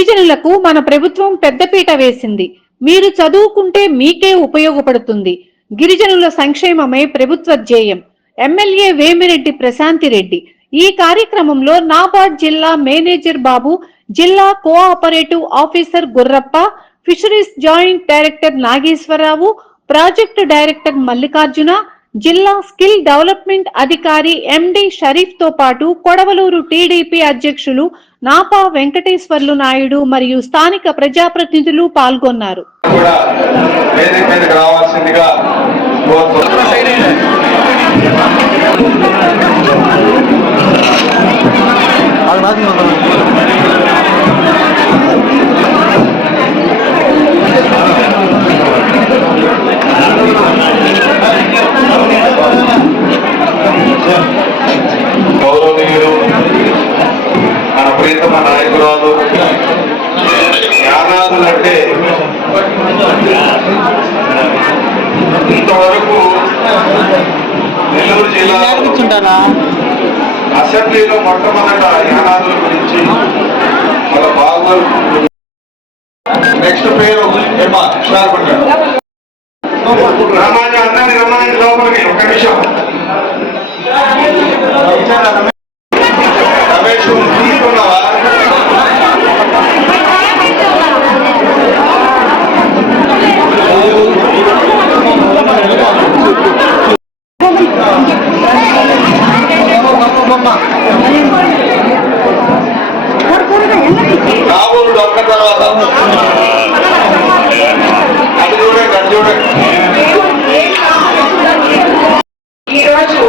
గిరిజనులకు మన ప్రభుత్వం పెద్దపీట వేసింది. మీరు చదువుకుంటే మీకే ఉపయోగపడుతుంది. గిరిజనుల సంక్షేమమే ప్రభుత్వ ధ్యేయం. ఎమ్మెల్యే వేమిరెడ్డి ప్రశాంతి రెడ్డి. ఈ కార్యక్రమంలో నాబార్డ్ జిల్లా మేనేజర్ బాబు జిల్లా cooperative officer Gurrappa fisheries joint director Nageswararao project director Mallikarjuna జిల్లా స్కిల్ డెవలప్మెంట్ అధికారి ఎండి షరీఫ్తో పాటు కొడవలూరు టీడీపీ అధ్యక్షులు నాపా వెంకటేశ్వర్లు నాయుడు మరియు స్థానిక ప్రజాప్రతినిధులు పాల్గొన్నారు. కూడా మన ప్రీతమ నాయకురాలు. యానాదులంటే ఇంతవరకు నెల్లూరు జిల్లా అసెంబ్లీలో మొట్టమొదట యానాదుల గురించి మన బాగా నెక్స్ట్ పేరు ఏమా? హుషారుపడ్డాడు రమాజ లోపలికి ఒక నిమిషం. రమేష్? తీసుకున్నావా చూడండి ఈ రోజు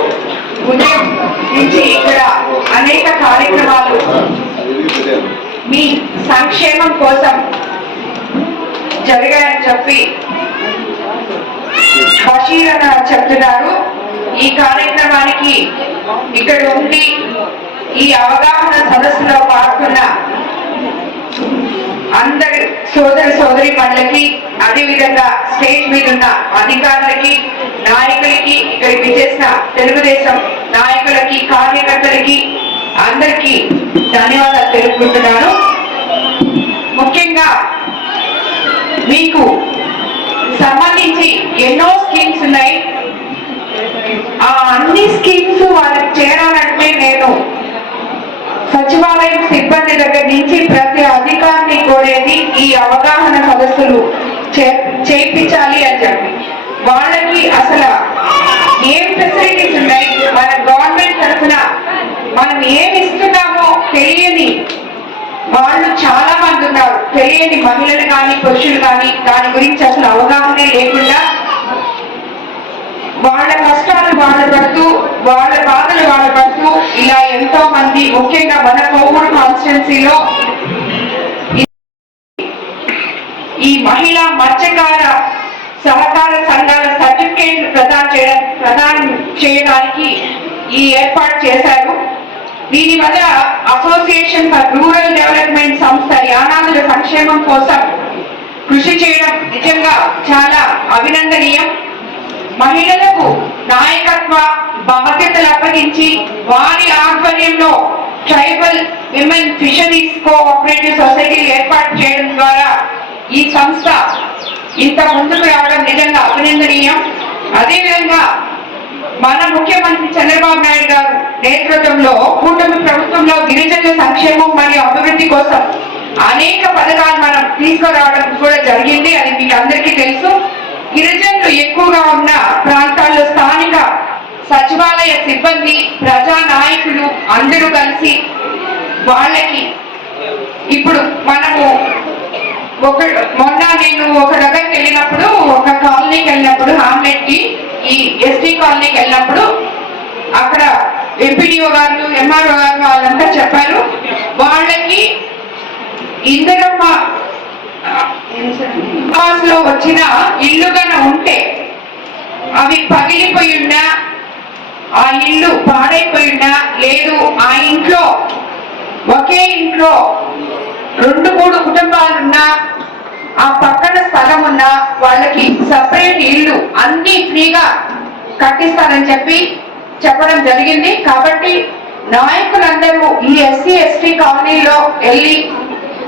ఉదయం నుంచి ఇక్కడ అనేక కార్యక్రమాలు మీ సంక్షేమం కోసం జరిగాయని చెప్పి బషీర్ అన్న చెప్తున్నారు. ఈ కార్యక్రమానికి ఇక్కడ ఉండి ఈ అవగాహన సదస్సులో పాల్గొన్న అందరి సోదర సోదరి పనులకి అదేవిధంగా స్టేజ్ మీద ఉన్న అధికారులకి నాయకులకి ఇక్కడికి చేసిన తెలుగుదేశం నాయకులకి కార్యకర్తలకి అందరికీ ధన్యవాదాలు తెలుపుకుంటున్నాను. ముఖ్యంగా మీకు సంబంధించి ఎన్నో స్కీమ్స్ ఉన్నాయి. ఆ అన్ని స్కీమ్స్ వాళ్ళకి చేరాలంటే నేను సచివాలయం సిబ్బంది దగ్గర నుంచి ప్రతి అధికారిని కోరేది ఈ అవగాహన సదస్సులు చే- చేయించాలి అని చెప్పి. వాళ్ళకి అసలు ఏం ఫెసిలిటీస్ ఉన్నాయి? మన గవర్నమెంట్ తరఫున మనం ఏమి ఇస్తున్నామో తెలియని వాళ్ళు చాలా మంది ఉన్నారు. తెలియని మహిళలు కానీ పురుషులు కానీ దాని గురించి అసలు అవగాహనే లేకుండా వాళ్ళ కష్టాలు వాళ్ళు పడుతూ వాళ్ళ బాధలు వాళ్ళ పడుతూ ఇలా ఎంతో మంది ముఖ్యంగా మన కోవూరు కాన్స్టిట్యున్సీలో ఈ మహిళా మత్స్యకార సహకార సంఘాల సర్టిఫికేట్ ప్రదానం చేయడం ప్రదానం చేయడానికి ఈ ఏర్పాటు చేశారు. దీని వల్ల అసోసియేషన్ ఫర్ రూరల్ డెవలప్మెంట్ సంస్థ యానాదుల సంక్షేమం కోసం కృషి చేయడం నిజంగా చాలా అభినందనీయం. మహిళలకు నాయకత్వ బాధ్యతలు అప్పగించి వారి ఆధ్వర్యంలో tribal women fisheries cooperative society ఏర్పాటు చేయడం ద్వారా ఈ సంస్థ ఇంత ముందుకు రావడం నిజంగా అభినందనీయం. అదేవిధంగా మన ముఖ్యమంత్రి చంద్రబాబు నాయుడు గారు నేతృత్వంలో కూటమి ప్రభుత్వంలో గిరిజనుల సంక్షేమం మరియు అభివృద్ధి కోసం అనేక పథకాలు మనం తీసుకురావడం కూడా జరిగింది. అది మీకు అందరికీ తెలుసు. గిరిజనులు ఎక్కువగా ఉన్న ప్రాంతాల్లో స్థానిక సచివాలయ సిబ్బంది ప్రజా నాయకులు అందరూ కలిసి వాళ్ళకి ఇప్పుడు మనము ఒక మొన్న నేను ఒక దగ్గరికి వెళ్ళినప్పుడు ఒక కాలనీకి వెళ్ళినప్పుడు హామ్లెట్కి ఈ ఎస్టీ కాలనీకి వెళ్ళినప్పుడు అక్కడ ఎంపీడీఓ గారు ఎంఆర్ఓ గారు వాళ్ళంతా చెప్పారు. వాళ్ళకి ఇందరమ్మ లో వచ్చిన ఇల్లు గన ఉంటే అవి పగిలిపోయి ఉన్నా ఆ ఇల్లు పాడైపోయి లేదు ఆ ఇంట్లో ఒకే ఇంట్లో రెండు మూడు కుటుంబాలున్నా ఆ పక్కన స్థలం ఉన్నా వాళ్ళకి సపరేట్ ఇల్లు అన్ని ఫ్రీగా కట్టిస్తారని చెప్పి చెప్పడం జరిగింది. కాబట్టి నాయకులందరూ ఈ ఎస్సీ ఎస్టీ కాలనీలో వెళ్ళి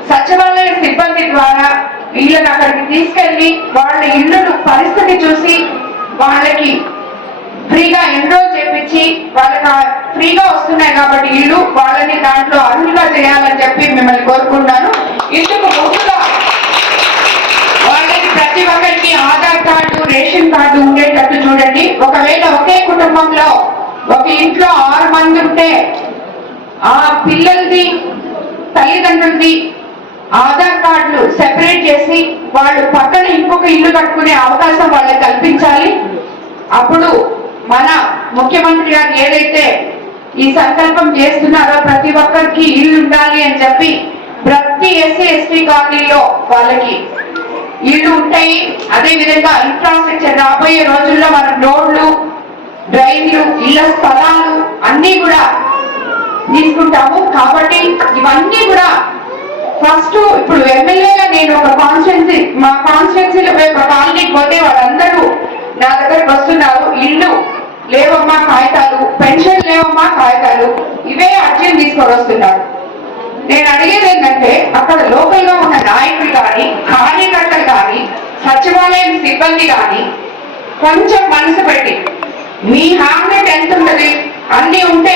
సచివాలయ సిబ్బంది ద్వారా వీళ్ళని అక్కడికి తీసుకెళ్ళి వాళ్ళ ఇల్లును పరిస్థితి చూసి వాళ్ళకి ఫ్రీగా ఎన్రోల్ చేపించి వాళ్ళకి ఫ్రీగా వస్తున్నాయి కాబట్టి ఇల్లు వాళ్ళని దాంట్లో అర్హులుగా చేయాలని చెప్పి మిమ్మల్ని కోరుకుంటాను ఇందుకు ముందుగా వాళ్ళకి ప్రతి ఒక్కరికి ఆధార్ కార్డు రేషన్ కార్డు ఉండేటట్టు చూడండి. ఒకవేళ ఒకే కుటుంబంలో ఒక ఇంట్లో ఆరు మంది ఉంటే ఆ పిల్లలది తల్లిదండ్రులది ఆధార్ కార్డులు సెపరేట్ చేసి వాళ్ళు పక్కన ఇంకొక ఇల్లు కట్టుకునే అవకాశం వాళ్ళకి కల్పించాలి. అప్పుడు మన ముఖ్యమంత్రి గారు ఏదైతే ఈ సంకల్పం చేస్తున్నారో ప్రతి ఒక్కరికి ఇల్లు ఉండాలి అని చెప్పి ప్రతి ఎస్సీ ఎస్టీ కాలనీలో వాళ్ళకి ఇల్లు ఉంటాయి. అదేవిధంగా ఇన్ఫ్రాస్ట్రక్చర్ రాబోయే రోజుల్లో మన రోడ్లు డ్రైన్లు ఇళ్ళ స్థలాలు అన్నీ కూడా తీసుకుంటాము. కాబట్టి ఇవన్నీ కూడా ఫస్ట్ ఇప్పుడు ఎమ్మెల్యేగా నేను ఒక కాన్స్టిట్యున్సీ మా కాన్స్టిట్యున్సీలో పోయి ఒక కాలనీకి పోతే వాళ్ళందరూ నా దగ్గరకు వస్తున్నారు. ఇల్లు లేవమ్మా కాగితాలు పెన్షన్ లేవమ్మా కాగితాలు ఇవే అర్జీలు తీసుకొని వస్తున్నారు. నేను అడిగేది ఏంటంటే అక్కడ లోకల్గా ఉన్న నాయకులు కానీ కార్యకర్తలు కానీ సచివాలయం సిబ్బంది కానీ కొంచెం మనసు పెట్టి మీ హామీ ఎంత ఉంటది? అన్ని ఉంటే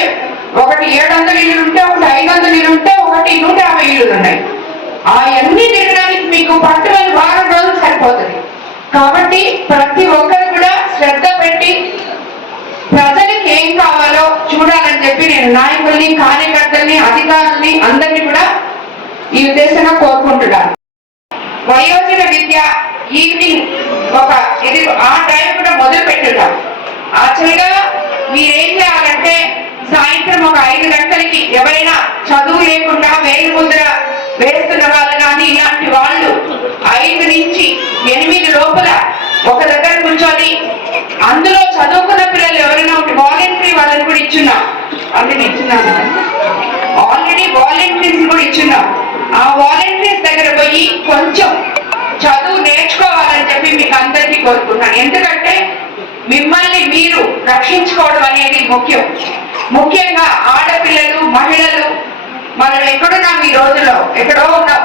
ఒకటి ఏడు వందల ఇల్లు ఉంటే ఒకటి ఐదు వందల ఇల్లు ఉంటే ఒకటి నూట యాభై ఇల్లు ఉన్నాయి ఆ అన్ని తిరగడానికి మీకు పట్టుదల వారం రోజులు సరిపోతుంది. కాబట్టి ప్రతి ఒక్కరు కూడా శ్రద్ధ పెట్టి ప్రజలకు ఏం కావాలో చూడాలని చెప్పి నేను నాయకుల్ని కార్యకర్తల్ని అధికారుల్ని అందరినీ కూడా ఈ ఉద్దేశంగా కోరుకుంటున్నాను. వయోజన విద్య ఈవినింగ్ ఒక ఇది ఆ టైం కూడా మొదలు పెట్టున్నాం యాక్చువల్గా మీరేం చేయాలంటే సాయంత్రం ఒక ఐదు గంటలకి ఎవరైనా చదువు వేస్తున్న వాళ్ళు కానీ ఇలాంటి వాళ్ళు ఐదు నుంచి ఎనిమిది లోపల ఒక దగ్గర కూర్చొని అందులో చదువుకున్న పిల్లలు ఎవరైనా ఉంటే వాలంటరీ వాళ్ళని కూడా ఇచ్చున్నాం. ఆల్రెడీ ఇచ్చున్నాను? ఆల్రెడీ వాలంటీర్స్ కూడా ఇచ్చున్నాం. ఆ వాలంటీర్స్ దగ్గర పోయి కొంచెం చదువు నేర్చుకోవాలని చెప్పి మీకు అందరికీ కోరుకుంటున్నాను. ఎందుకంటే మిమ్మల్ని మీరు రక్షించుకోవడం అనేది ముఖ్యం. ముఖ్యంగా ఆడపిల్లలు మహిళలు మనం ఎక్కడున్నాం ఈ రోజులో ఎక్కడో ఉన్నాం.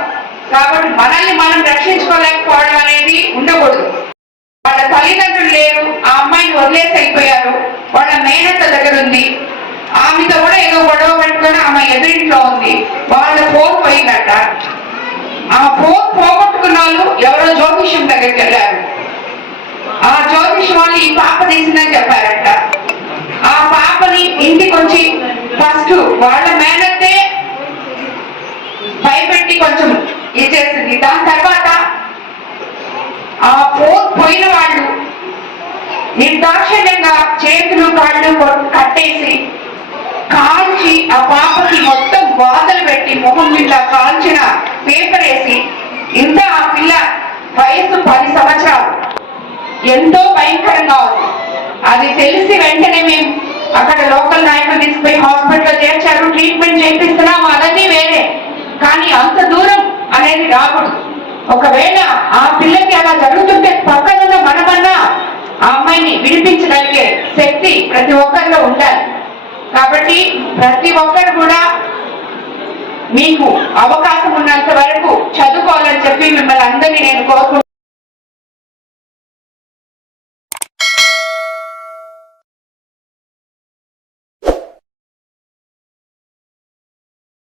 కాబట్టి మనల్ని మనం రక్షించుకోలేకపోవడం అనేది ఉండకూడదు. వాళ్ళ తల్లిదండ్రులు లేరు ఆ అమ్మాయిని వదిలేసి అయిపోయారు వాళ్ళ మేనత్త దగ్గర ఉంది. ఆమెతో కూడా ఏదో గొడవ పెట్టుకొని ఆమె ఎదురింట్లో ఉంది. వాళ్ళ ఫోన్ పోయిందట. ఆ ఫోన్ పోగొట్టుకున్న వాళ్ళు ఎవరో జ్యోతిష్యం దగ్గరికి వెళ్ళారు. ఆ జ్యోతిష్యం వాళ్ళు ఈ పాప తీసిందని చెప్పారట. ఆ పాపని ఇంటికి వచ్చి ఫస్ట్ వాళ్ళ మేనత్తే కొంచెం. ఇచ్చేస్తుంది దాని తర్వాత ఆ ఫోన్ పోయిన వాళ్ళు నిర్దాక్షిణ్యంగా చేతులు కాళ్ళు కట్టేసి కాల్చి ఆ పాపకి మొత్తం బాధలు పెట్టి మొహం మీద కాల్చిన పేపర్ వేసి ఇంత ఆ పిల్ల వయసు పది సంవత్సరాలు. ఎంతో భయంకరంగా ఉంది. అది తెలిసి వెంటనే మేము అక్కడ లోకల్ నాయకులు తీసుకుపోయి హాస్పిటల్లో చేర్చారు ట్రీట్మెంట్ చేపిస్తున్నాం. కానీ అంత దూరం అనేది రాకూడదు. ఒకవేళ ఆ పిల్లకి అలా జరుగుతుంటే పక్కనున్న మనమన్నా ఆ అమ్మాయిని విడిపించగలిగే శక్తి ప్రతి ఒక్కరిలో ఉండాలి. కాబట్టి ప్రతి ఒక్కరు కూడా మీకు అవకాశం ఉన్నంత వరకు చదువుకోవాలని చెప్పి మిమ్మల్ని అందరినీ నేను కోరుకుంటున్నాను.